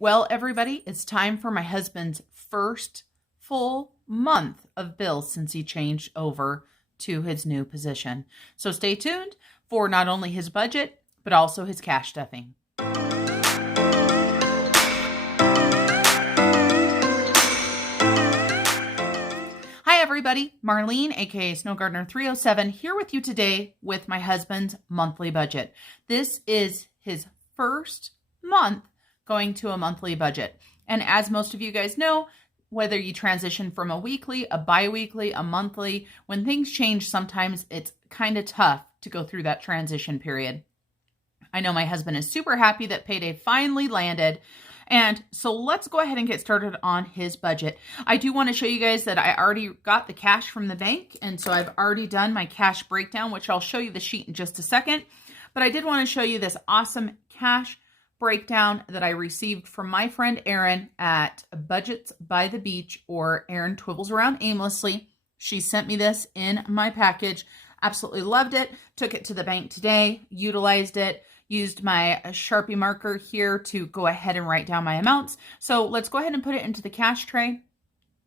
Well, everybody, it's time for my husband's first full month of bills since he changed over to his new position. So stay tuned for not only his budget, but also his cash stuffing. Hi, everybody. Marlene, aka Snow Gardener 307, here with you today with my husband's monthly budget. This is his first month going to a monthly budget. And as most of you guys know, whether you transition from a weekly, a bi-weekly, a monthly, when things change, sometimes it's kind of tough to go through that transition period. I know my husband is super happy that payday finally landed. And so let's go ahead and get started on his budget. I do want to show you guys that I already got the cash from the bank. And so I've already done my cash breakdown, which I'll show you the sheet in just a second. But I did want to show you this awesome cash breakdown that I received from my friend Erin at Budgets by the Beach, or Erin Twibbles around Aimlessly. She sent me this in my package. Absolutely loved it. Took it to the bank today, utilized it, used my Sharpie marker here to go ahead and write down my amounts. So let's go ahead and put it into the cash tray.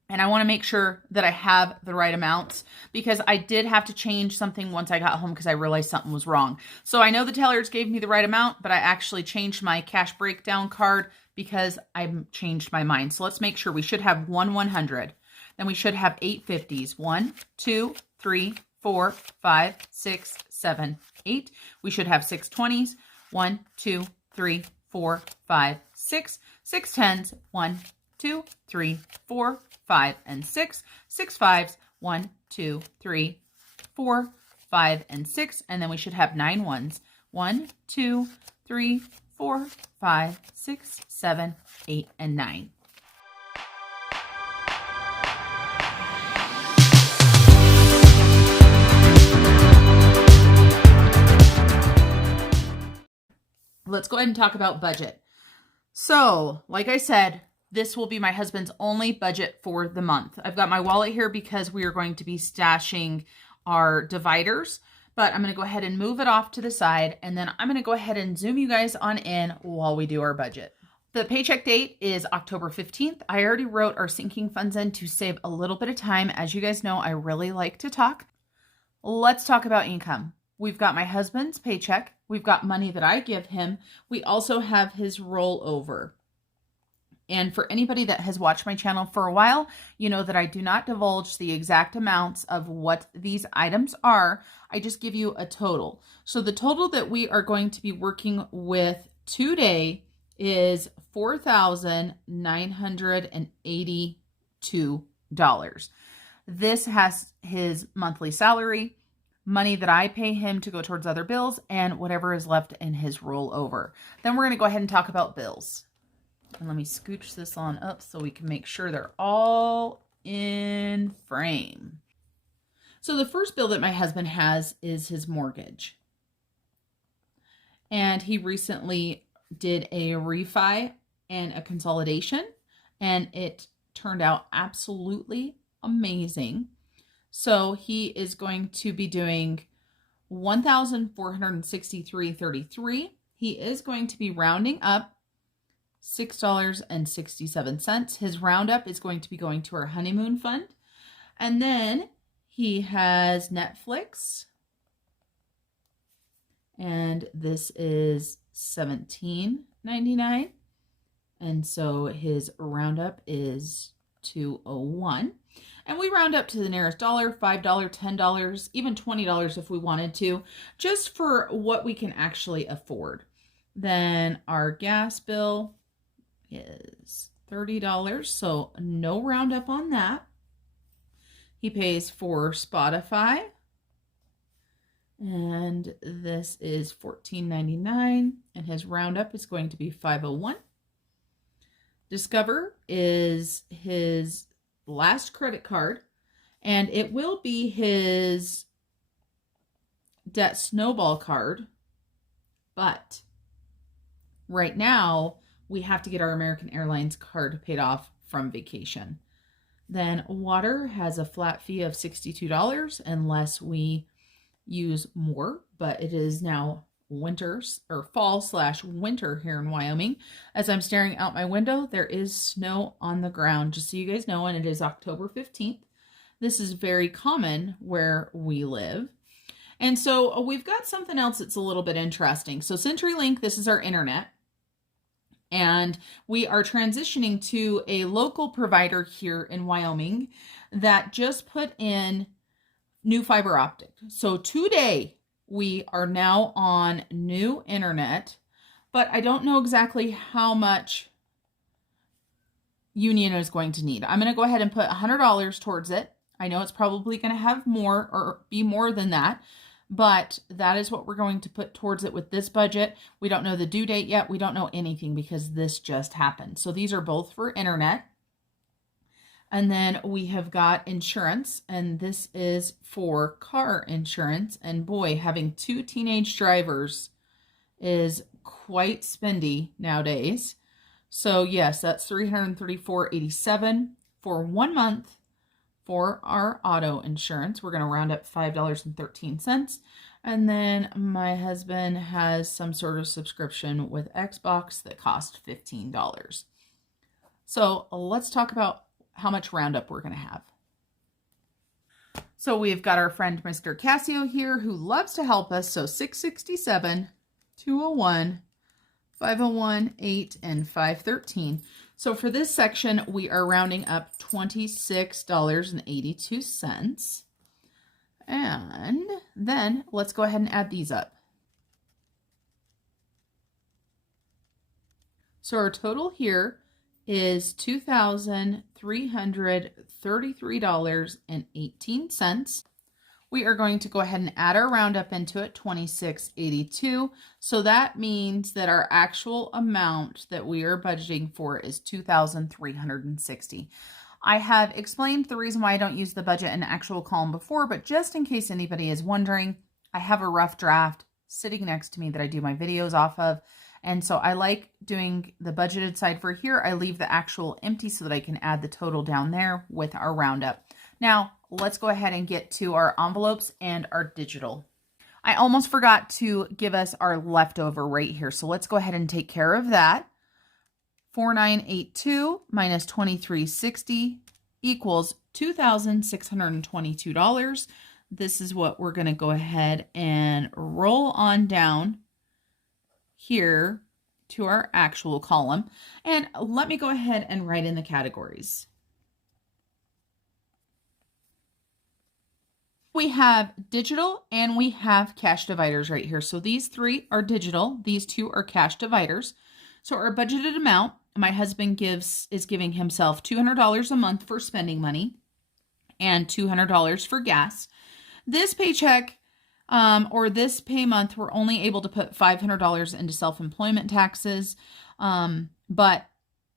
And I want to make sure that I have the right amounts, because I did have to change something once I got home because I realized something was wrong. So I know the tellers gave me the right amount, but I actually changed my cash breakdown card because I changed my mind. So let's make sure. We should have 100. Then we should have 8 50s. 1, 2, 3, 4, 5, 6, 7, 8. We should have 6 20s. 1, 2, 3, 4, 5, 6. 6 10s. 1, 2, 3, 4, 5, and 6. 6 5s. 1, 2, 3, 4, 5, and 6. And then we should have 9 1s. 1, 2, 3, 4, 5, 6, 7, 8, and 9. Let's go ahead and talk about budget. So, like I said, this will be my husband's only budget for the month. I've got my wallet here because we are going to be stashing our dividers, but I'm going to go ahead and move it off to the side, and then I'm going to go ahead and zoom you guys on in while we do our budget. The paycheck date is October 15th. I already wrote our sinking funds in to save a little bit of time. As you guys know, I really like to talk. Let's talk about income. We've got my husband's paycheck. We've got money that I give him. We also have his rollover. And for anybody that has watched my channel for a while, you know that I do not divulge the exact amounts of what these items are. I just give you a total. So the total that we are going to be working with today is $4,982. This has his monthly salary, money that I pay him to go towards other bills, and whatever is left in his rollover. Then we're going to go ahead and talk about bills. And let me scooch this on up so we can make sure they're all in frame. So the first bill that my husband has is his mortgage. And he recently did a refi and a consolidation, and it turned out absolutely amazing. So he is going to be doing $1,463.33. He is going to be rounding up $6.67. His roundup is going to be going to our honeymoon fund. And then he has Netflix. And this is $17.99. And so his roundup is $2.01. And we round up to the nearest dollar, $5, $10, even $20 if we wanted to, just for what we can actually afford. Then our gas bill is $30, so no roundup on that. He pays for Spotify, and this is $14.99, and his roundup is going to be $5.01. Discover is his last credit card, and it will be his debt snowball card, but right now we have to get our American Airlines card paid off from vacation. Then water has a flat fee of $62 unless we use more, but it is now winters or fall/winter here in Wyoming. As I'm staring out my window, there is snow on the ground, just so you guys know, and it is October 15th. This is very common where we live. And so we've got something else that's a little bit interesting. So CenturyLink, this is our internet. And we are transitioning to a local provider here in Wyoming that just put in new fiber optic. So today we are now on new internet, but I don't know exactly how much Union is going to need. I'm going to go ahead and put $100 towards it. I know it's probably going to have more or be more than that, but that is what we're going to put towards it with this budget. We don't know the due date yet. We don't know anything because this just happened. So these are both for internet. And then we have got insurance, and this is for car insurance. And boy, having 2 teenage drivers is quite spendy nowadays. So yes, that's $334.87 for 1 month for our auto insurance. We're going to round up $5.13. And then my husband has some sort of subscription with Xbox that costs $15. So let's talk about how much roundup we're going to have. So we've got our friend Mr. Casio here who loves to help us. So 667, 201, 501, 8, and 513. So for this section, we are rounding up $26.82. And then let's go ahead and add these up. So our total here is $2,333.18. We are going to go ahead and add our roundup into it, $26.82. So that means that our actual amount that we are budgeting for is $2,360. I have explained the reason why I don't use the budget and actual column before, but just in case anybody is wondering, I have a rough draft sitting next to me that I do my videos off of. And so I like doing the budgeted side for here. I leave the actual empty so that I can add the total down there with our roundup. Now, let's go ahead and get to our envelopes and our digital. I almost forgot to give us our leftover right here. So let's go ahead and take care of that. 4982 minus 2360 equals $2,622. This is what we're going to go ahead and roll on down here to our actual column. And let me go ahead and write in the categories. We have digital and we have cash dividers right here. So these 3 are digital. These 2 are cash dividers. So our budgeted amount, my husband is giving himself $200 a month for spending money and $200 for gas. This paycheck or this pay month, we're only able to put $500 into self-employment taxes, but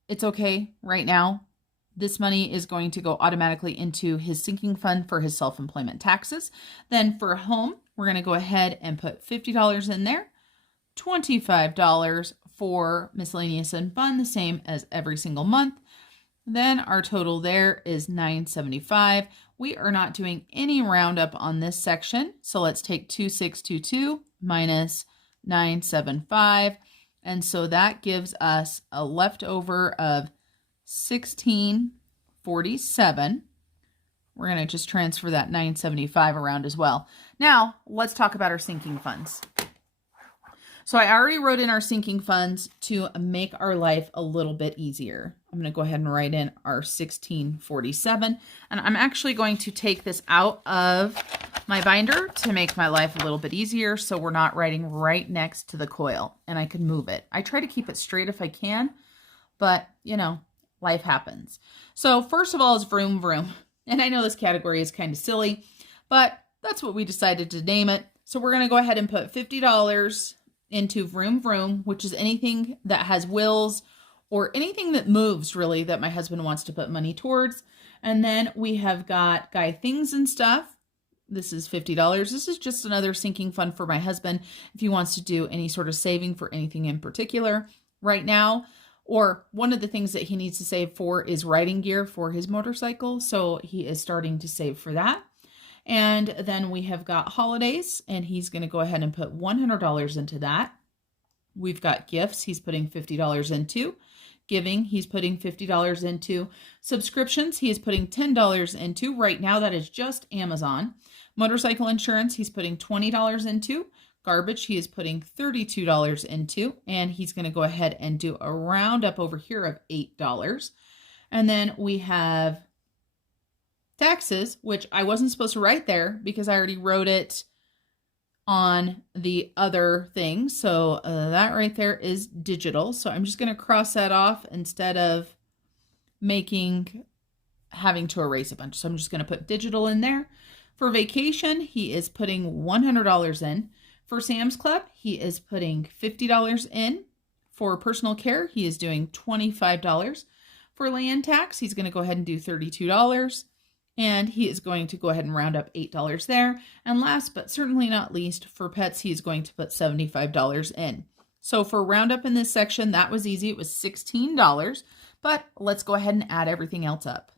it's okay right now. This money is going to go automatically into his sinking fund for his self-employment taxes. Then for home, we're going to go ahead and put $50 in there, $25 for miscellaneous and fun, the same as every single month. Then our total there is $975. We are not doing any roundup on this section. So let's take 2622 minus 975. And so that gives us a leftover of 1647. We're going to just transfer that 975 around as well. Now, let's talk about our sinking funds. So I already wrote in our sinking funds to make our life a little bit easier. I'm going to go ahead and write in our 1647. And I'm actually going to take this out of my binder to make my life a little bit easier so we're not writing right next to the coil and I can move it. I try to keep it straight if I can, but you know, life happens. So first of all is Vroom Vroom. And I know this category is kind of silly, but that's what we decided to name it. So we're going to go ahead and put $50 into Vroom Vroom, which is anything that has wheels or anything that moves really that my husband wants to put money towards. And then we have got Guy Things and Stuff. This is $50. This is just another sinking fund for my husband if he wants to do any sort of saving for anything in particular right now. Or one of the things that he needs to save for is riding gear for his motorcycle. So he is starting to save for that. And then we have got holidays, and he's going to go ahead and put $100 into that. We've got gifts, he's putting $50 into. Giving, he's putting $50 into. Subscriptions, he is putting $10 into. Right now, that is just Amazon. Motorcycle insurance, he's putting $20 into. Garbage, he is putting $32 into. And he's going to go ahead and do a roundup over here of $8. And then we have taxes, which I wasn't supposed to write there because I already wrote it on the other thing. So that right there is digital. So I'm just going to cross that off instead of having to erase a bunch. So I'm just going to put digital in there. For vacation, he is putting $100 in. For Sam's Club, he is putting $50 in. For personal care, he is doing $25. For land tax, he's going to go ahead and do $32. And he is going to go ahead and round up $8 there. And last but certainly not least, for pets, he's going to put $75 in. So for roundup in this section, that was easy. It was $16. But let's go ahead and add everything else up.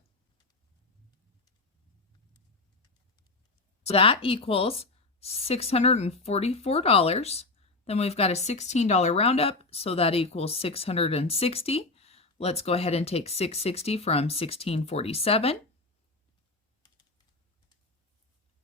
So that equals $644. Then we've got a $16 roundup, so that equals $660. Let's go ahead and take $660 from $1647.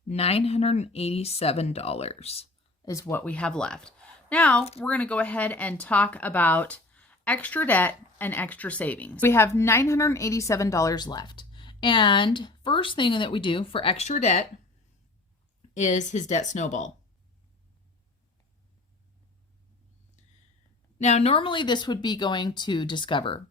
$987 is what we have left. Now we're going to go ahead and talk about extra debt and extra savings. We have $987 left. And first thing that we do for extra debt is his debt snowball. Now, normally this would be going to Discover.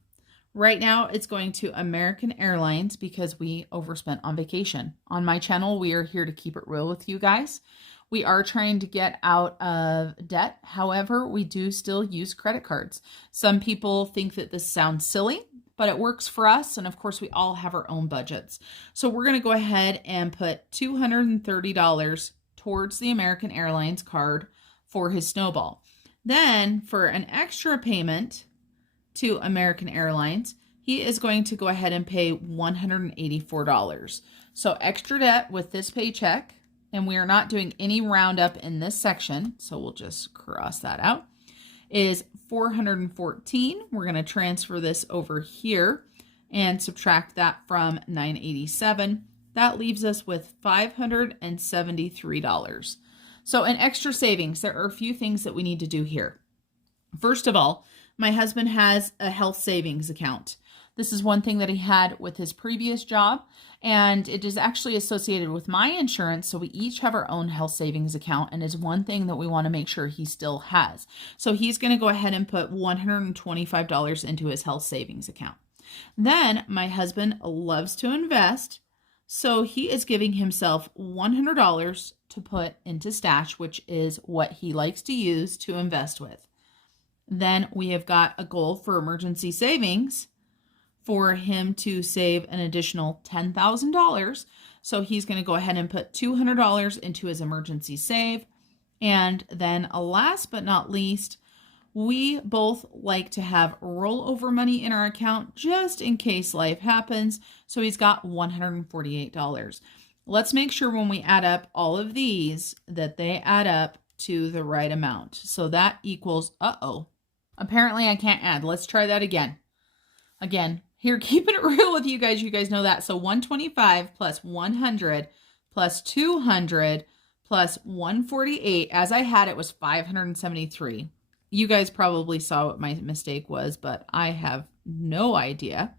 Right now, it's going to American Airlines because we overspent on vacation. On my channel, we are here to keep it real with you guys. We are trying to get out of debt. However, we do still use credit cards. Some people think that this sounds silly, but it works for us. And of course, we all have our own budgets. So we're going to go ahead and put $230 towards the American Airlines card for his snowball. Then for an extra payment to American Airlines, he is going to go ahead and pay $184. So extra debt with this paycheck, and we are not doing any roundup in this section, so we'll just cross that out, is $414. We're going to transfer this over here and subtract that from $987. That leaves us with $573. So in extra savings, there are a few things that we need to do here. First of all, my husband has a health savings account. This is one thing that he had with his previous job, and it is actually associated with my insurance, so we each have our own health savings account, and is one thing that we want to make sure he still has. So he's going to go ahead and put $125 into his health savings account. Then my husband loves to invest, so he is giving himself $100 to put into stash, which is what he likes to use to invest with. Then we have got a goal for emergency savings for him to save an additional $10,000. So he's going to go ahead and put $200 into his emergency save. And then last but not least, we both like to have rollover money in our account just in case life happens. So he's got $148. Let's make sure when we add up all of these that they add up to the right amount. So that equals, apparently I can't add. Let's try that again. Here, keeping it real with you guys. You guys know that. So 125 plus 100 plus 200 plus 148. As I had it was 573. You guys probably saw what my mistake was, but I have no idea.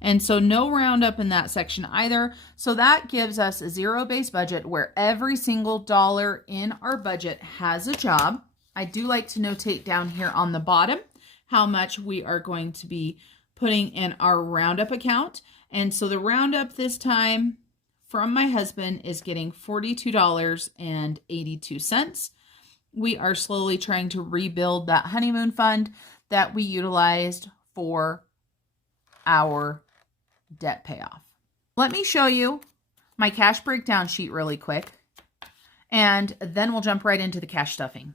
And so no roundup in that section either. So that gives us a zero-based budget where every single dollar in our budget has a job. I do like to notate down here on the bottom how much we are going to be putting in our roundup account. And so the roundup this time from my husband is getting $42.82. We are slowly trying to rebuild that honeymoon fund that we utilized for our debt payoff. Let me show you my cash breakdown sheet really quick, and then we'll jump right into the cash stuffing.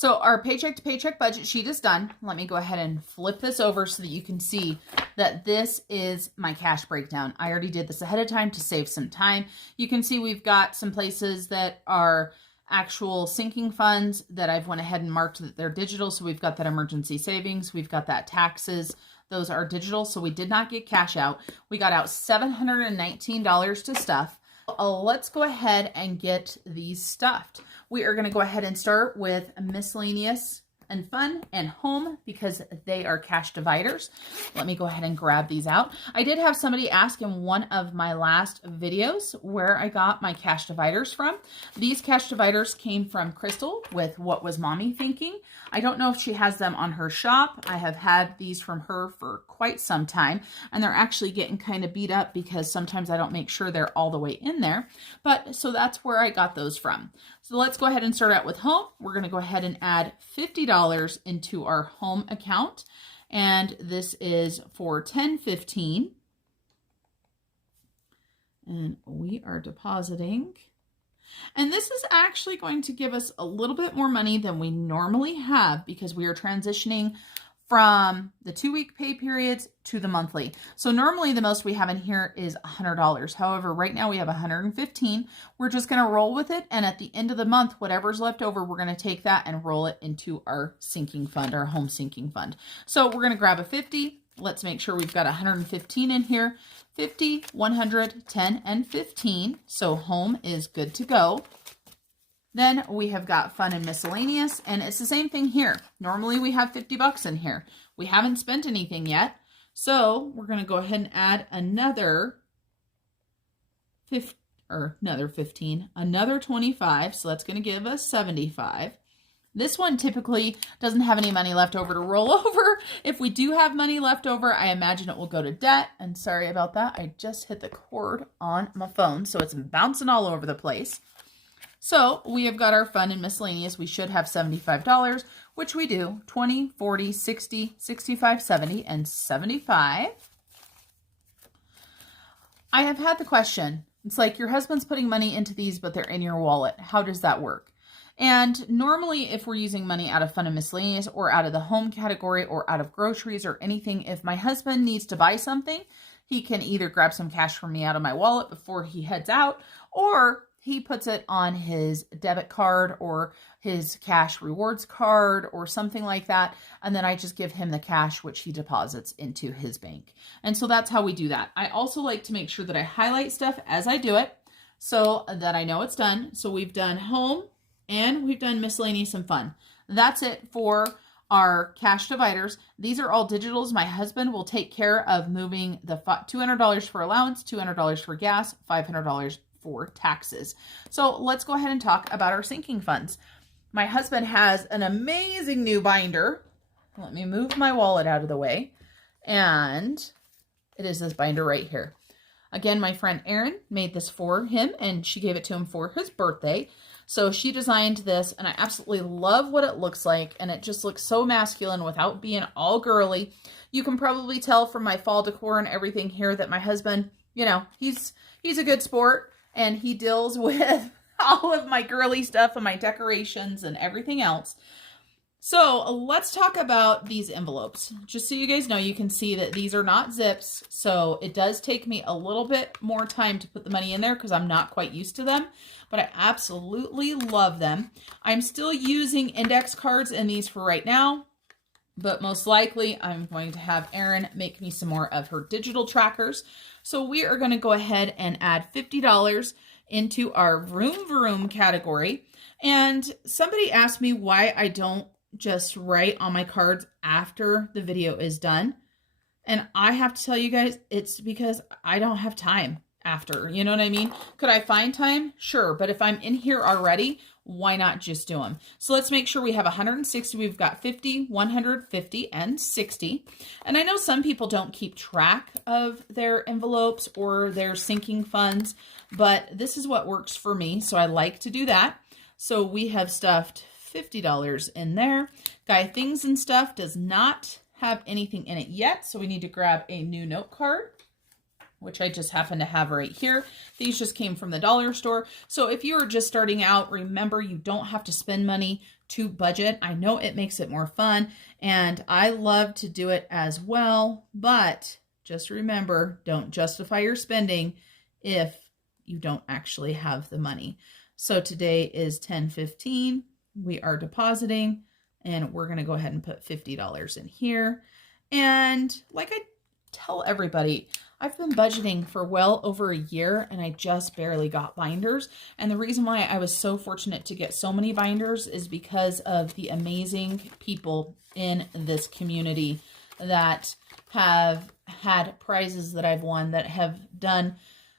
So our paycheck to paycheck budget sheet is done. Let me go ahead and flip this over so that you can see that this is my cash breakdown. I already did this ahead of time to save some time. You can see we've got some places that are actual sinking funds that I've went ahead and marked that they're digital. So we've got that emergency savings. We've got that taxes. Those are digital. So we did not get cash out. We got out $719 to stuff. Let's go ahead and get these stuffed. We are going to go ahead and start with miscellaneous and fun and home because they are cash dividers. Let me go ahead and grab these out. I did have somebody ask in one of my last videos where I got my cash dividers from. These cash dividers came from Crystal with What Was Mommy Thinking? I don't know if she has them on her shop. I have had these from her for quite some time, and they're actually getting kind of beat up because sometimes I don't make sure they're all the way in there. But so that's where I got those from. So let's go ahead and start out with home. We're going to go ahead and add $50 into our home account. And this is for 10/15. And we are depositing. And this is actually going to give us a little bit more money than we normally have because we are transitioning from the 2-week pay periods to the monthly. So normally the most we have in here is $100. However, right now we have $115. We're just going to roll with it. And at the end of the month, whatever's left over, we're going to take that and roll it into our sinking fund, our home sinking fund. So we're going to grab a 50. Let's make sure we've got 115 in here. 50, 100, 10, and 15. So home is good to go. Then we have got fun and miscellaneous, and it's the same thing here. Normally we have 50 bucks in here. We haven't spent anything yet. So we're going to go ahead and add another 15, another 25. So that's going to give us 75. This one typically doesn't have any money left over to roll over. If we do have money left over, I imagine it will go to debt. And sorry about that. I just hit the cord on my phone, so it's bouncing all over the place. So we have got our fun and miscellaneous. We should have $75, which we do. 20, 40, 60, 65, 70, and 75. I have had the question. It's like your husband's putting money into these, but they're in your wallet. How does that work? And normally if we're using money out of fun and miscellaneous or out of the home category or out of groceries or anything, if my husband needs to buy something, he can either grab some cash from me out of my wallet before he heads out, or he puts it on his debit card or his cash rewards card or something like that. And then I just give him the cash, which he deposits into his bank. And so that's how we do that. I also like to make sure that I highlight stuff as I do it so that I know it's done. So we've done home and we've done miscellaneous and fun. That's it for our cash dividers. These are all digitals. My husband will take care of moving the $200 for allowance, $200 for gas, $500 for taxes. So let's go ahead and talk about our sinking funds. My husband has an amazing new binder. Let me move my wallet out of the way. And it is this binder right here. Again, my friend Erin made this for him and she gave it to him for his birthday. So she designed this and I absolutely love what it looks like. And it just looks so masculine without being all girly. You can probably tell from my fall decor and everything here that my husband, you know, he's a good sport. And he deals with all of my girly stuff and my decorations and everything else. So let's talk about these envelopes. Just so you guys know, you can see that these are not zips. So it does take me a little bit more time to put the money in there because I'm not quite used to them. But I absolutely love them. I'm still using index cards in these for right now. But most likely I'm going to have Erin make me some more of her digital trackers. So we are going to go ahead and add $50 into our Vroom category. And somebody asked me why I don't just write on my cards after the video is done. And I have to tell you guys, it's because I don't have time after. You know what I mean? Could I find time? Sure. But if I'm in here already, why not just do them? So let's make sure we have 160. We've got 50, 150, and 60. And I know some people don't keep track of their envelopes or their sinking funds, but this is what works for me. So I like to do that. So we have stuffed $50 in there. Guy Things and Stuff does not have anything in it yet. So we need to grab a new note card. which I just happen to have right here. These just came from the dollar store. So if you are just starting out, remember you don't have to spend money to budget. I know it makes it more fun, and I love to do it as well, but just remember, don't justify your spending if you don't actually have the money. So today is 10:15. We are depositing, and we're going to go ahead and put $50 in here. And like I tell everybody, I've been budgeting for well over a year, and I just barely got binders. And the reason why I was so fortunate to get so many binders is because of the amazing people in this community that have had prizes that I've won, that have done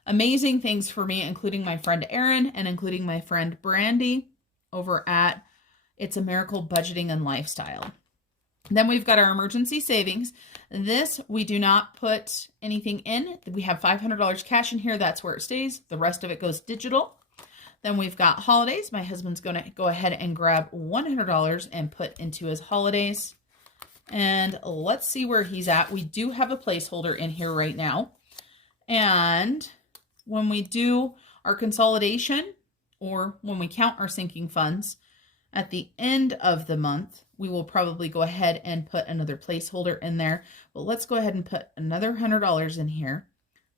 amazing things for me, including my friend Erin and including my friend Brandy over at It's a Miracle Budgeting and Lifestyle. Then we've got our emergency savings. This, we do not put anything in. We have $500 cash in here. That's where it stays. The rest of it goes digital. Then we've got holidays. My husband's going to go ahead and grab $100 and put into his holidays. And let's see where he's at. We do have a placeholder in here right now. And when we do our consolidation, or when we count our sinking funds at the end of the month, we will probably go ahead and put another placeholder in there. But let's go ahead and put another $100 in here.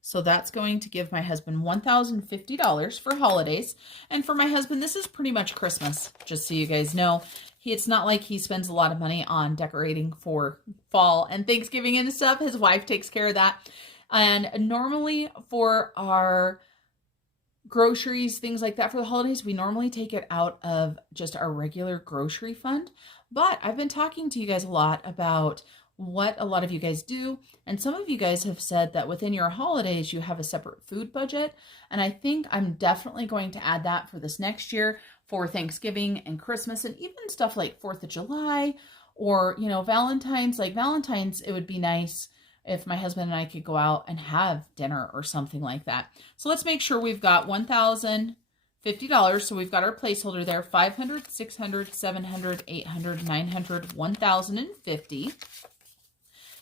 So that's going to give my husband $1,050 for holidays. And for my husband, this is pretty much Christmas, just so you guys know. It's not like he spends a lot of money on decorating for fall and Thanksgiving and stuff. His wife takes care of that. And normally for our groceries, things like that for the holidays, we normally take it out of just our regular grocery fund. But I've been talking to you guys a lot about what a lot of you guys do. And some of you guys have said that within your holidays, you have a separate food budget. And I think I'm definitely going to add that for this next year for Thanksgiving and Christmas, and even stuff like 4th of July or, you know, Valentine's. Like Valentine's, it would be nice if my husband and I could go out and have dinner or something like that. So let's make sure we've got $1,050. So we've got our placeholder there, 500, 600, 700, 800, 900, 1,050.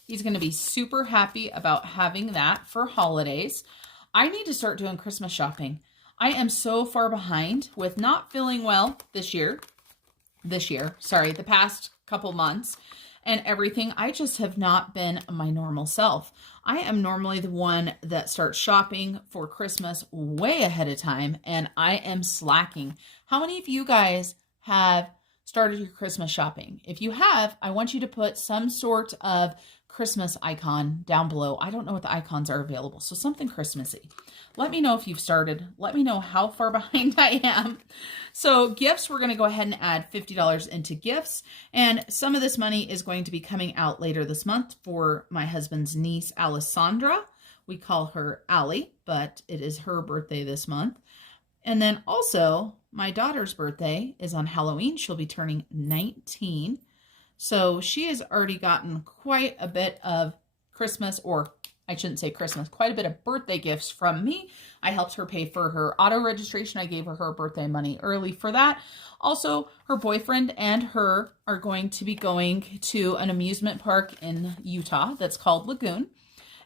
He's going to be super happy about having that for holidays. I need to start doing Christmas shopping. I am so far behind with not feeling well the past couple months and everything. I just have not been my normal self. I am normally the one that starts shopping for Christmas way ahead of time, and I am slacking. How many of you guys have started your Christmas shopping? If you have, I want you to put some sort of Christmas icon down below. I don't know what the icons are available, so something Christmassy. Let me know if you've started. Let me know how far behind I am. So gifts, we're going to go ahead and add $50 into gifts. And some of this money is going to be coming out later this month for my husband's niece, Alessandra. We call her Allie, but it is her birthday this month. And then also my daughter's birthday is on Halloween. She'll be turning 19. So she has already gotten quite a bit of Christmas, or I shouldn't say Christmas, quite a bit of birthday gifts from me. I helped her pay for her auto registration. I gave her birthday money early for that. Also, her boyfriend and her are going to be going to an amusement park in Utah that's called Lagoon.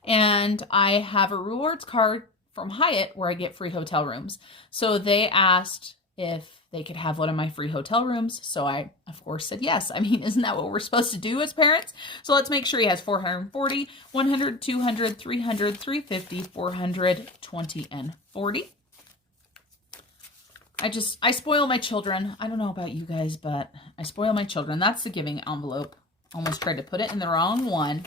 And I have a rewards card from Hyatt where I get free hotel rooms. So they asked if they could have one of my free hotel rooms. So I, of course, said yes. I mean, isn't that what we're supposed to do as parents? So let's make sure he has 440, 100, 200, 300, 350, 400, 20, and 40. I spoil my children. I don't know about you guys, but I spoil my children. That's the giving envelope. Almost tried to put it in the wrong one.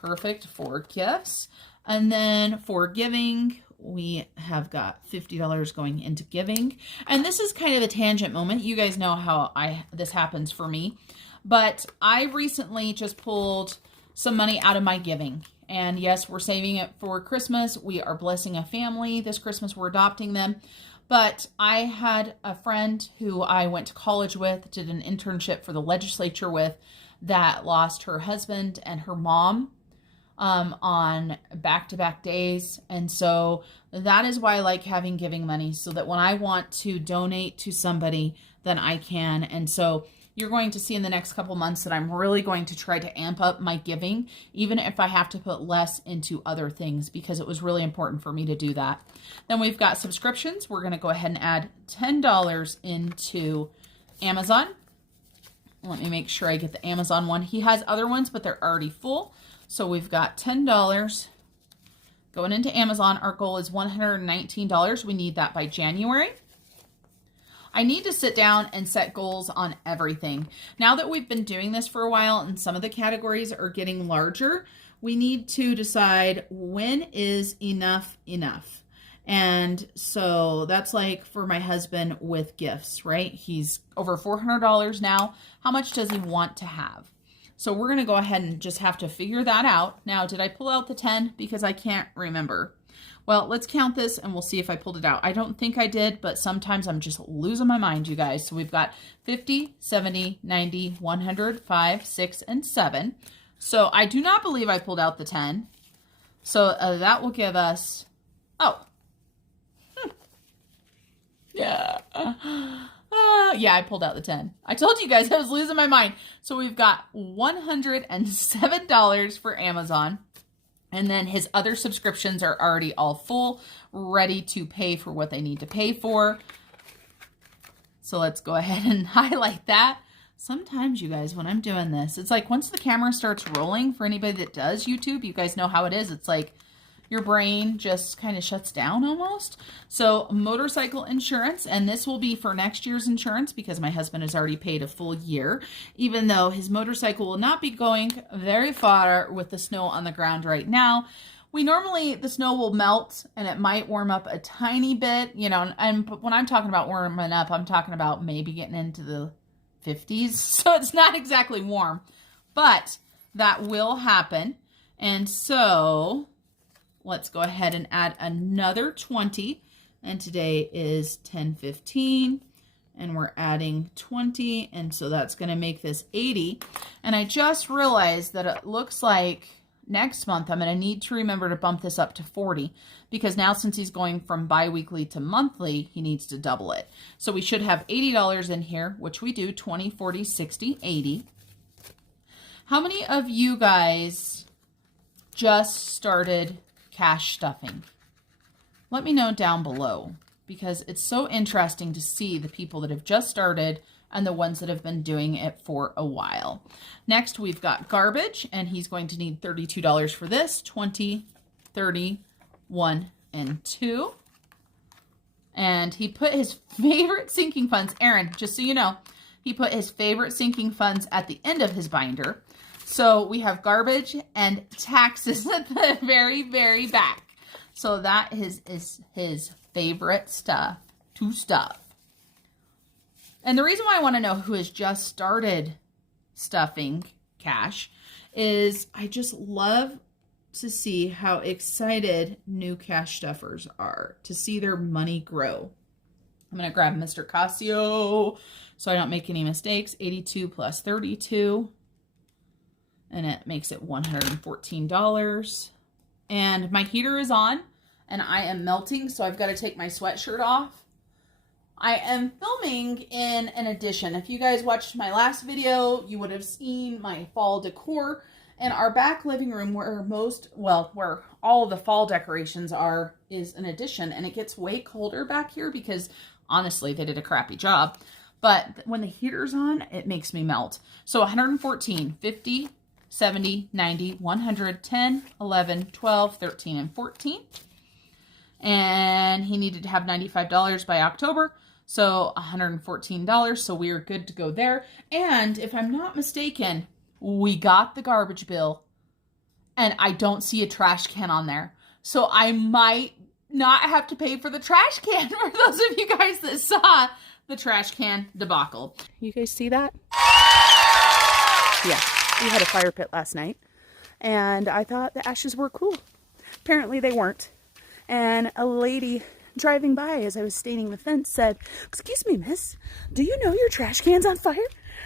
Perfect for gifts. And then for giving, we have got $50 going into giving. And this is kind of a tangent moment. You guys know how this happens for me. But I recently just pulled some money out of my giving. And yes, we're saving it for Christmas. We are blessing a family this Christmas. We're adopting them. But I had a friend who I went to college with, did an internship for the legislature with, that lost her husband and her mom on back-to-back days. And so that is why I like having giving money, so that when I want to donate to somebody, then I can. And so you're going to see in the next couple months that I'm really going to try to amp up my giving, even if I have to put less into other things, because it was really important for me to do that. Then we've got subscriptions. We're going to go ahead and add $10 into Amazon. Let me make sure I get the Amazon one. He has other ones, but they're already full. So we've got $10 going into Amazon. Our goal is $119. We need that by January. I need to sit down and set goals on everything. Now that we've been doing this for a while and some of the categories are getting larger, we need to decide when is enough enough. And so that's like for my husband with gifts, right? He's over $400 now. How much does he want to have? So we're going to go ahead and just have to figure that out. Now, did I pull out the 10? Because I can't remember. Well, let's count this and we'll see if I pulled it out. I don't think I did, but sometimes I'm just losing my mind, you guys. So we've got 50, 70, 90, 100, 5, 6, and 7. So I do not believe I pulled out the 10. So that will give us, yeah. Yeah, I pulled out the 10. I told you guys I was losing my mind. So we've got $107 for Amazon. And then his other subscriptions are already all full, ready to pay for what they need to pay for. So let's go ahead and highlight that. Sometimes, you guys, when I'm doing this, it's like once the camera starts rolling, for anybody that does YouTube, you guys know how it is. It's like your brain just kind of shuts down almost. So motorcycle insurance, and this will be for next year's insurance because my husband has already paid a full year, even though his motorcycle will not be going very far with the snow on the ground right now. The snow will melt and it might warm up a tiny bit, you know, and when I'm talking about warming up, I'm talking about maybe getting into the 50s. So it's not exactly warm, but that will happen. And so let's go ahead and add another 20. And today is 10/15. And we're adding 20. And so that's going to make this 80. And I just realized that it looks like next month I'm going to need to remember to bump this up to 40. Because now since he's going from bi-weekly to monthly, he needs to double it. So we should have $80 in here, which we do. 20, 40, 60, 80. How many of you guys just started cash stuffing? Let me know down below, because it's so interesting to see the people that have just started and the ones that have been doing it for a while. Next, we've got garbage, and he's going to need $32 for this. 20, 30, 1, and 2. And he put his favorite sinking funds, Erin, just so you know, he put his favorite sinking funds at the end of his binder. So we have garbage and taxes at the very, very back. So that is his favorite stuff to stuff. And the reason why I want to know who has just started stuffing cash is I just love to see how excited new cash stuffers are to see their money grow. I'm going to grab Mr. Casio so I don't make any mistakes. 82 plus 32. And it makes it $114. And my heater is on and I am melting, so I've got to take my sweatshirt off. I am filming in an addition. If you guys watched my last video, you would have seen my fall decor. And our back living room where where all the fall decorations are is an addition. And it gets way colder back here because honestly, they did a crappy job. But when the heater's on, it makes me melt. So 114, 50, 70, 90, 100, 10, 11, 12, 13, and 14. And he needed to have $95 by October. So $114. So we are good to go there. And if I'm not mistaken, we got the garbage bill and I don't see a trash can on there. So I might not have to pay for the trash can for those of you guys that saw the trash can debacle. You guys see that? Yeah. We had a fire pit last night, and I thought the ashes were cool. Apparently they weren't. And a lady driving by as I was staining the fence said, "Excuse me, miss, do you know your trash can's on fire?"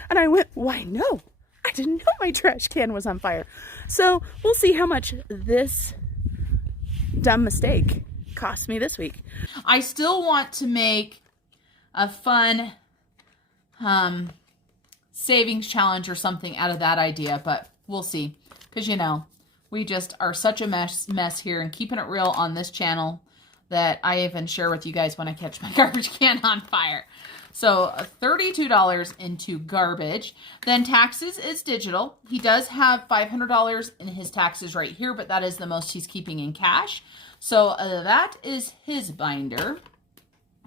And I went, "Why, no, I didn't know my trash can was on fire." So we'll see how much this dumb mistake cost me this week. I still want to make a fun savings challenge or something out of that idea, but we'll see. Because, you know, we just are such a mess here and keeping it real on this channel that I even share with you guys when I catch my garbage can on fire. So $32 into garbage. Then taxes is digital. He does have $500 in his taxes right here, but that is the most he's keeping in cash. So that is his binder.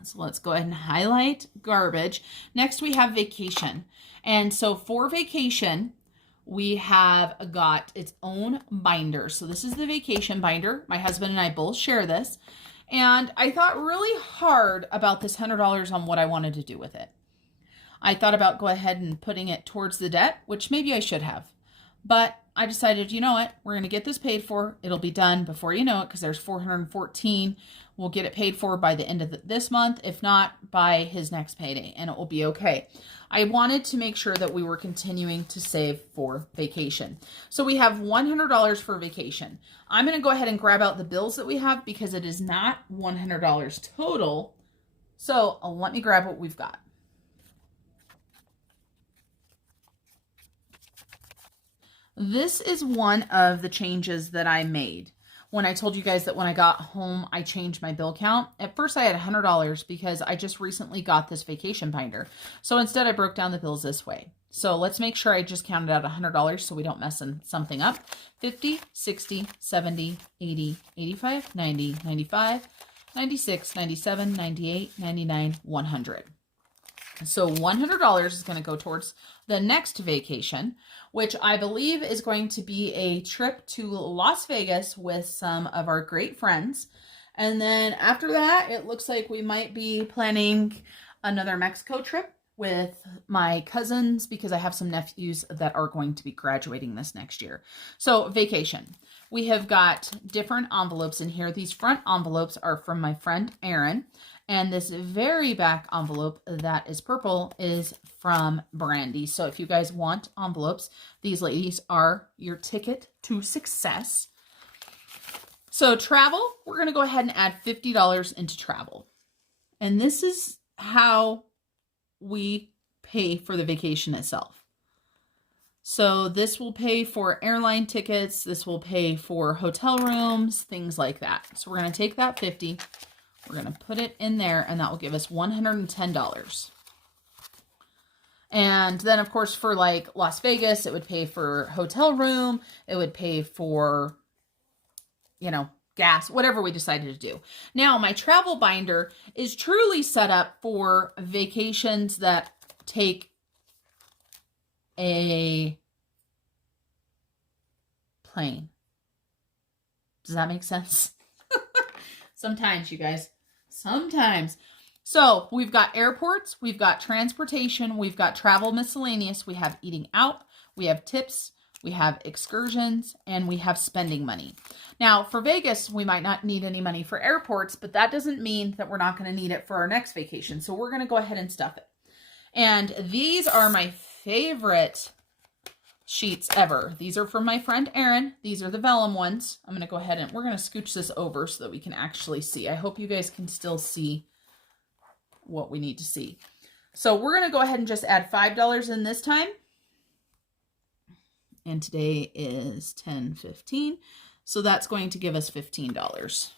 So let's go ahead and highlight garbage. Next we have vacation. And so for vacation, we have got its own binder. So this is the vacation binder. My husband and I both share this. And I thought really hard about this $100 on what I wanted to do with it. I thought about go ahead and putting it towards the debt, which maybe I should have. But I decided, you know what? We're going to get this paid for. It'll be done before you know it because there's 414. We'll get it paid for by the end of this month, if not by his next payday, and it will be okay. I wanted to make sure that we were continuing to save for vacation. So we have $100 for vacation. I'm going to go ahead and grab out the bills that we have because it is not $100 total. So let me grab what we've got. This is one of the changes that I made. When I told you guys that when I got home, I changed my bill count. At first I had $100 because I just recently got this vacation binder. So instead I broke down the bills this way. So let's make sure I just counted out $100 so we don't mess something up. 50, 60, 70, 80, 85, 90, 95, 96, 97, 98, 99, 100. So $100 is going to go towards the next vacation, which I believe is going to be a trip to Las Vegas with some of our great friends. And then after that, it looks like we might be planning another Mexico trip with my cousins because I have some nephews that are going to be graduating this next year. So vacation. We have got different envelopes in here. These front envelopes are from my friend Erin. And this very back envelope that is purple is from Brandy. So if you guys want envelopes, these ladies are your ticket to success. So travel, we're going to go ahead and add $50 into travel. And this is how we pay for the vacation itself. So this will pay for airline tickets. This will pay for hotel rooms, things like that. So we're going to take that 50. We're going to put it in there, and that will give us $110. And then, of course, for like Las Vegas, it would pay for hotel room. It would pay for, you know, gas, whatever we decided to do. Now, my travel binder is truly set up for vacations that take a plane. Does that make sense? Sometimes, you guys. Sometimes. So we've got airports, we've got transportation, we've got travel miscellaneous, we have eating out, we have tips, we have excursions, and we have spending money. Now for Vegas, we might not need any money for airports, but that doesn't mean that we're not going to need it for our next vacation. So we're going to go ahead and stuff it. And these are my favorite sheets ever. These are from my friend Erin. These are the vellum ones. I'm going to go ahead and we're going to scooch this over so that we can actually see. I hope you guys can still see what we need to see. So we're going to go ahead and just add $5 in this time. And today is 10:15. So that's going to give us $15.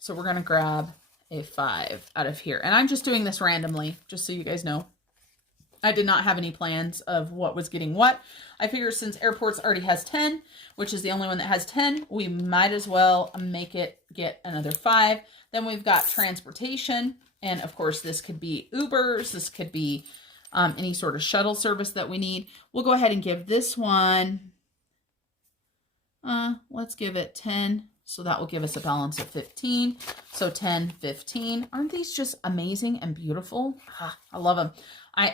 So we're going to grab a 5 out of here. And I'm just doing this randomly, just so you guys know. I did not have any plans of what was getting what. I figure since airports already has 10, which is the only one that has 10, we might as well make it get another 5. Then we've got transportation. And of course, this could be Ubers. This could be any sort of shuttle service that we need. We'll go ahead and give this one, let's give it 10. So that will give us a balance of 15. So 10, 15. Aren't these just amazing and beautiful? I love them.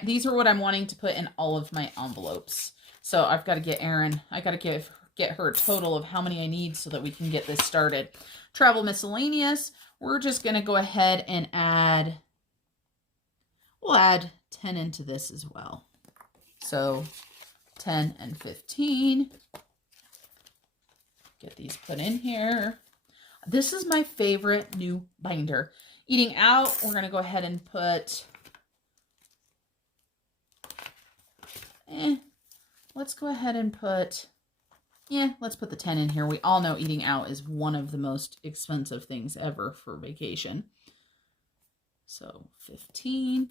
These are what I'm wanting to put in all of my envelopes. So I've got to get Erin, I got to get her a total of how many I need so that we can get this started. Travel miscellaneous, we're just going to go ahead and add, we'll add 10 into this as well. So 10 and 15. Get these put in here. This is my favorite new binder. Eating out, we're going to go ahead and put let's go ahead and put, let's put the 10 in here. We all know eating out is one of the most expensive things ever for vacation. So 15.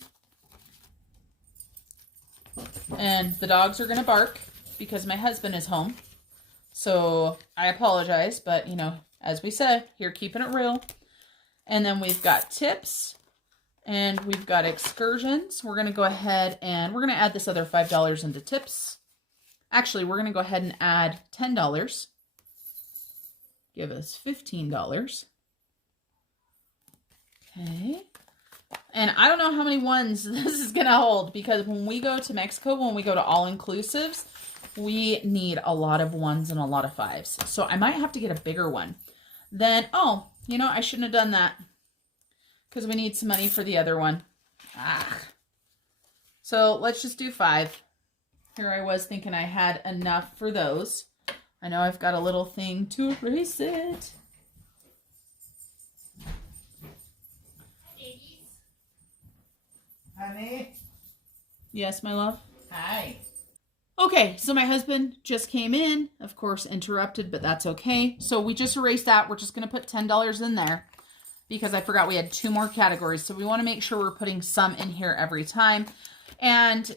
And the dogs are going to bark because my husband is home. So I apologize, but you know, as we said, here keeping it real. And then we've got tips and we've got excursions. We're going to go ahead and we're going to add this other $5 into tips. Actually, we're going to go ahead and add $10. Give us $15. Okay. And I don't know how many ones this is going to hold because when we go to Mexico, when we go to all-inclusives, we need a lot of ones and a lot of fives. So I might have to get a bigger one. Then, oh, you know, I shouldn't have done that because we need some money for the other one. So let's just do 5. Here I was thinking I had enough for those. I know I've got a little thing to erase it. Honey? Yes, my love? Hi. Okay, so my husband just came in, of course interrupted, but that's okay. So we just erased that. We're just going to put $10 in there because I forgot we had 2 more categories. So we want to make sure we're putting some in here every time. And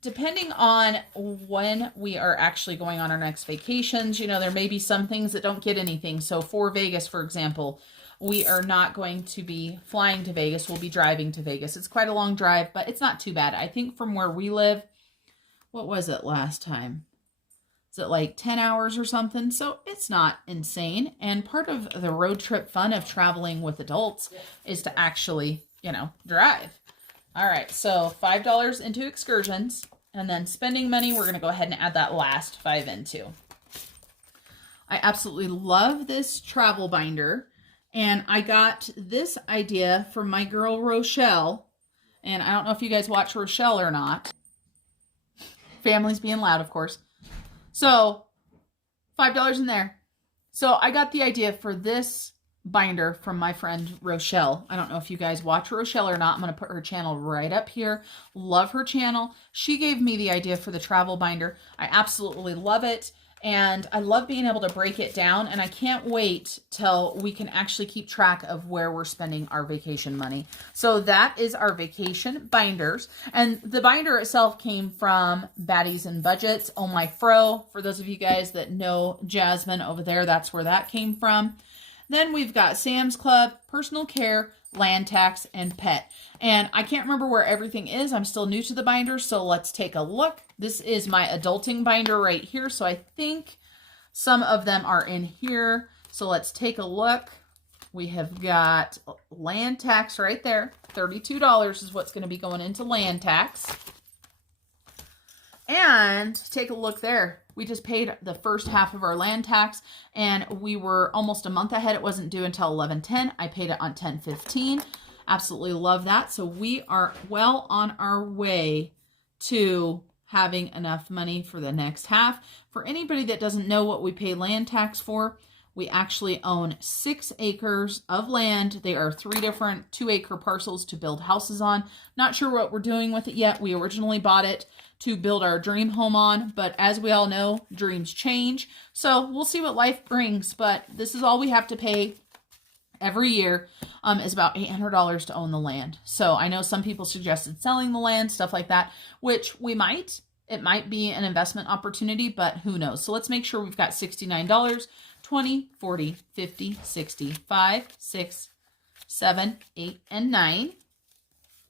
depending on when we are actually going on our next vacations, you know, there may be some things that don't get anything. So for Vegas, for example, we are not going to be flying to Vegas. We'll be driving to Vegas. It's quite a long drive, but it's not too bad. I think from where we live, what was it last time? Is it like 10 hours or something? So it's not insane. And part of the road trip fun of traveling with adults is to actually, you know, drive. All right, so $5 into excursions. And then spending money, we're going to go ahead and add that last 5 into. I absolutely love this travel binder. And I got this idea from my girl Rochelle. And I don't know if you guys watch Rochelle or not. Family's being loud, of course. So $5 in there. So I got the idea for this binder from my friend Rochelle. I don't know if you guys watch Rochelle or not. I'm going to put her channel right up here. Love her channel. She gave me the idea for the travel binder. I absolutely love it. And I love being able to break it down. And I can't wait till we can actually keep track of where we're spending our vacation money. So that is our vacation binders. And the binder itself came from Baddies and Budgets. Oh My Fro. For those of you guys that know Jasmine over there, that's where that came from. Then we've got Sam's Club, Personal Care, Land Tax, and Pet. And I can't remember where everything is. I'm still new to the binder, so let's take a look. This is my adulting binder right here, so I think some of them are in here. So let's take a look. We have got land tax right there. $32 is what's going to be going into land tax. And take a look there. We just paid the first half of our land tax and we were almost a month ahead. It wasn't due until 11/10. I paid it on 10/15. Absolutely love that. So we are well on our way to having enough money for the next half. For anybody that doesn't know what we pay land tax for, we actually own 6 acres of land. They are 3 different 2-acre parcels to build houses on. Not sure what we're doing with it yet. We originally bought it to build our dream home on, but as we all know, dreams change. So we'll see what life brings, but this is all we have to pay every year. Is about $800 to own the land. So I know some people suggested selling the land, stuff like that, which we might. It might be an investment opportunity, but who knows? So let's make sure we've got $69. 20, 40, 50, 60, 5, 6, 7, 8, and 9.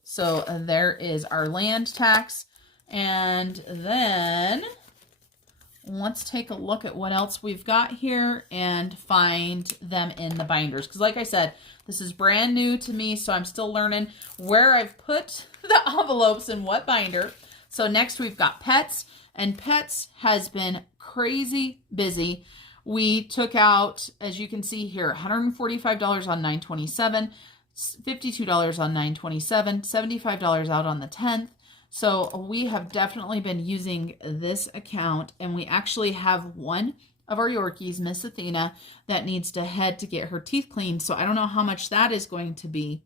So there is our land tax. And then let's take a look at what else we've got here and find them in the binders. Because like I said, this is brand new to me, so I'm still learning where I've put the envelopes in what binder. So next we've got pets, and pets has been crazy busy. We took out, as you can see here, $145 on 9/27, $52 on 9/27, $75 out on the 10th. So we have definitely been using this account, and we actually have one of our Yorkies, Miss Athena, that needs to head to get her teeth cleaned. So I don't know how much that is going to be,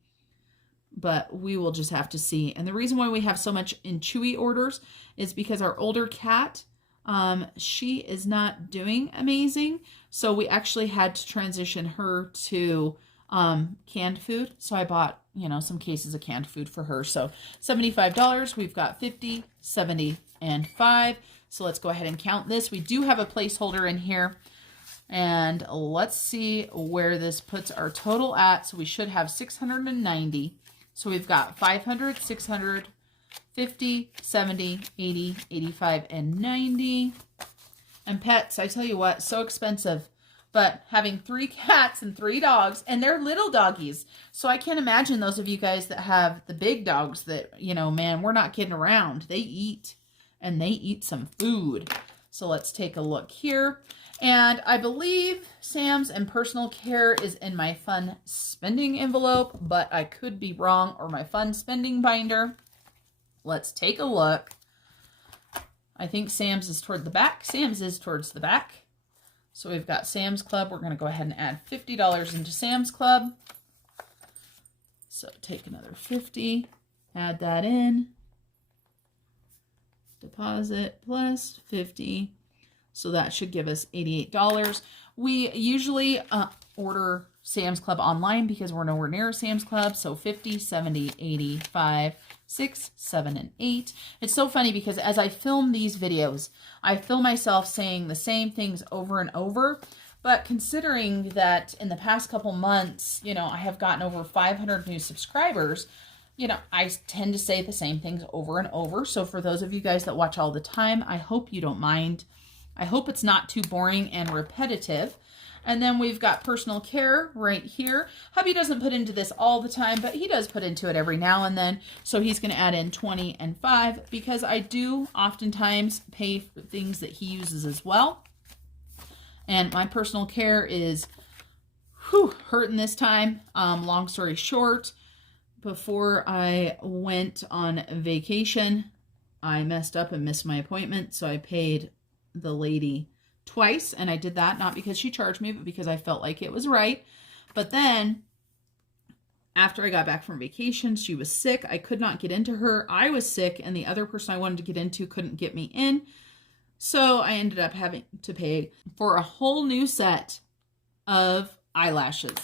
but we will just have to see. And the reason why we have so much in Chewy orders is because our older cat, she is not doing amazing. So we actually had to transition her to canned food. So I bought, you know, some cases of canned food for her. So $75. We've got 50, 70, and 5. So let's go ahead and count this. We do have a placeholder in here. And let's see where this puts our total at. So we should have 690. So we've got 500, 600, 50, 70, 80, 85, and 90. And pets, I tell you what, so expensive. But having 3 cats and 3 dogs, and they're little doggies. So I can't imagine those of you guys that have the big dogs that, you know, man, we're not kidding around. They eat, and they eat some food. So let's take a look here. And I believe Sam's and personal care is in my fun spending envelope, but I could be wrong, or my fun spending binder. Let's take a look. I think Sam's is toward the back. Sam's is towards the back. So we've got Sam's Club. We're going to go ahead and add $50 into Sam's Club. So take another 50, add that in. Deposit plus 50. So that should give us $88. We usually order Sam's Club online because we're nowhere near Sam's Club. So 50, 70, 85, 6, 7, and 8. It's so funny because as I film these videos, I feel myself saying the same things over and over. But considering that in the past couple months, you know, I have gotten over 500 new subscribers, you know, I tend to say the same things over and over. So for those of you guys that watch all the time, I hope you don't mind. I hope it's not too boring and repetitive. And then we've got personal care right here. Hubby doesn't put into this all the time, but he does put into it every now and then. So he's going to add in 20 and 5 because I do oftentimes pay for things that he uses as well. And my personal care is hurting this time. Long story short, before I went on vacation, I messed up and missed my appointment. So I paid the lady twice, and I did that not because she charged me, but because I felt like it was right. But then after I got back from vacation, she was sick. I could not get into her. I was sick, and the other person I wanted to get into couldn't get me in. So I ended up having to pay for a whole new set of eyelashes.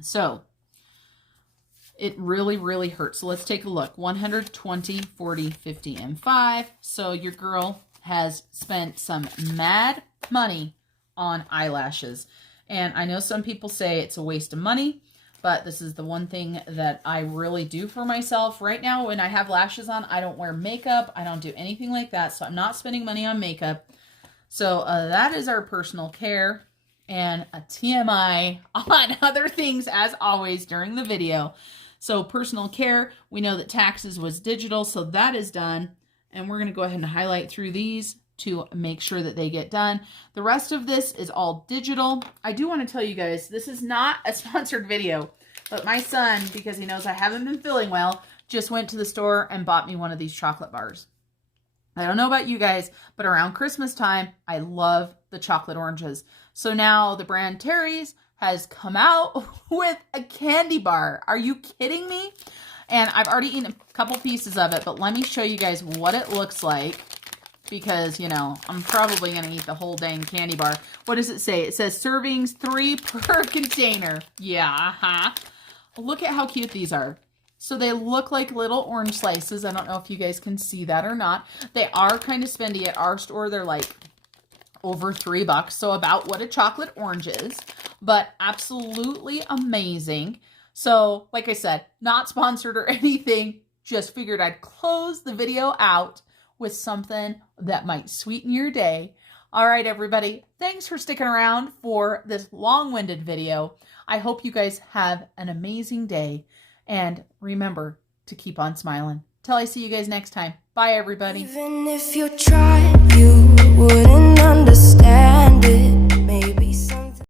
So it really, really hurts. So let's take a look. 120, 40, 50, and 5. So your girl has spent some mad money on eyelashes. And I know some people say it's a waste of money, but this is the one thing that I really do for myself. Right now, when I have lashes on, I don't wear makeup. I don't do anything like that. So I'm not spending money on makeup. So that is our personal care, and a TMI on other things as always during the video. So personal care, we know that taxes was digital, so that is done. And we're going to go ahead and highlight through these to make sure that they get done. The rest of this is all digital. I do want to tell you guys, this is not a sponsored video, but my son, because he knows I haven't been feeling well, just went to the store and bought me one of these chocolate bars. I don't know about you guys, but around Christmas time, I love the chocolate oranges. So now the brand Terry's has come out with a candy bar. Are you kidding me? And I've already eaten a couple pieces of it, but let me show you guys what it looks like, because, you know, I'm probably going to eat the whole dang candy bar. What does it say? It says servings 3 per container. Yeah, Look at how cute these are. So they look like little orange slices. I don't know if you guys can see that or not. They are kind of spendy. At our store, they're like over $3, so about what a chocolate orange is, but absolutely amazing. So, like I said, not sponsored or anything, just figured I'd close the video out with something that might sweeten your day. All right, everybody, thanks for sticking around for this long-winded video. I hope you guys have an amazing day, and remember to keep on smiling. Till I see you guys next time. Bye, everybody. Even if you tried, you wouldn't